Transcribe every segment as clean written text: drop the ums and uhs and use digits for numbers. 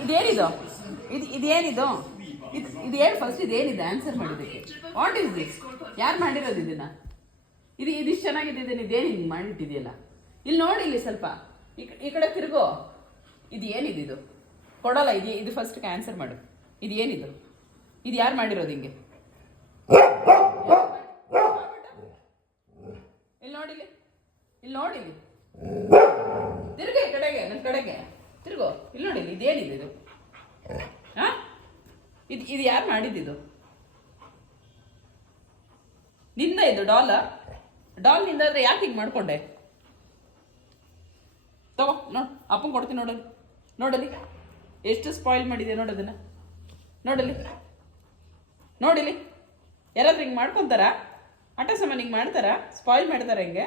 ಇದೇನಿದು ಇದೇನಿದು ಇದೇನು ಫಸ್ಟ್ ಇದೇನಿದೆ ಆನ್ಸರ್ ಮಾಡಿದ್ದಕ್ಕೆ ವಾಟ್ ಈಸ್ ದಿಸ್ ಯಾರು ಮಾಡಿರೋದು ಇದನ್ನ ಇದಿಷ್ಟು ಚೆನ್ನಾಗಿದೆ ಇದೇನು ಹಿಂಗೆ ಮಾಡಿಟ್ಟಿದೆಯಲ್ಲ ಇಲ್ಲಿ ನೋಡಿ ಇಲ್ಲಿ ಸ್ವಲ್ಪ ಈ ಕಡೆ ತಿರುಗೋ ಇದು ಏನಿದು ಇದು ಕೊಡೋಲ್ಲ ಇದು ಫಸ್ಟ್ಗೆ ಆನ್ಸರ್ ಮಾಡು ಇದು ಏನಿದು ಇದು ಯಾರು ಮಾಡಿರೋದು ಹಿಂಗೆ ಇಲ್ಲಿ ನೋಡಿಲಿ ತಿರುಗ ಈ ಕಡೆಗೆ ನನ್ನ ಕಡೆಗೆ ತಿರುಗೋ ಇಲ್ಲಿ ನೋಡಿಲಿ ಇದೇನಿದೆ ಇದು ಹಾಂ ಇದು ಯಾರು ಮಾಡಿದ್ದಿದು ನಿಂದ ಇದು ಡಾಲ್ ನಿಂದ ಆದರೆ ಯಾಕೆ ಹಿಂಗೆ ಮಾಡ್ಕೊಂಡೆ ತಗೋ ಅಪ್ಪಂಗೆ ಕೊಡ್ತೀನಿ ನೋಡಲಿ ಎಷ್ಟು ಸ್ಪಾಯಿಲ್ ಮಾಡಿದೆ ನೋಡೋದನ್ನ ನೋಡಿಲಿ ಯಾರಾದ್ರೂ ಹಿಂಗೆ ಮಾಡ್ಕೊತಾರ ಆಟ ಸಾಮಾನು ಹಿಂಗೆ ಮಾಡ್ತಾರಾ ಸ್ಪಾಯಿಲ್ ಮಾಡ್ತಾರ ಹಿಂಗೆ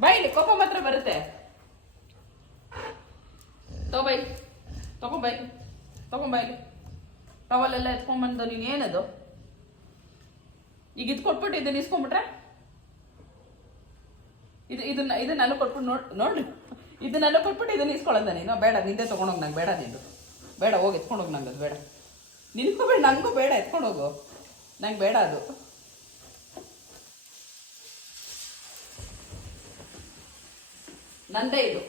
ಬಾಯಿಲಿ ಕೋಪ ಮಾತ್ರ ಬರುತ್ತೆ ತಗೊಂಬೈಲಿ ಟವಲೆಲ್ಲ ಎತ್ಕೊಂಡ್ಬಂದು ನೀನು ಏನದು ಈಗ ಇದು ಕೊಟ್ಬಿಟ್ಟು ಇದನ್ನ ಇಸ್ಕೊಂಡ್ಬಿಟ್ರೆ ಇದು ನಾನು ಕೊಟ್ಬಿಟ್ಟು ನೋಡ್ರಿ ಇದು ನಾನು ಕೊಟ್ಬಿಟ್ಟು ಇದನ್ನ ಇಸ್ಕೊಳ್ಳೋದ ನೀನು ಬೇಡ ನಿಂದೆ ತೊಗೊಂಡೋಗಿ ನಂಗೆ ಬೇಡ ನಿಂದು ಬೇಡ ಹೋಗಿ ಎತ್ಕೊಂಡೋಗಿ ನಂಗೆ ಅದು ಬೇಡ ನಿನಗೂ ಬೇಡ ನನಗೂ ಬೇಡ ಎತ್ಕೊಂಡೋಗು ನಂಗೆ ಬೇಡ ಅದು ನಂದೇ ಇದು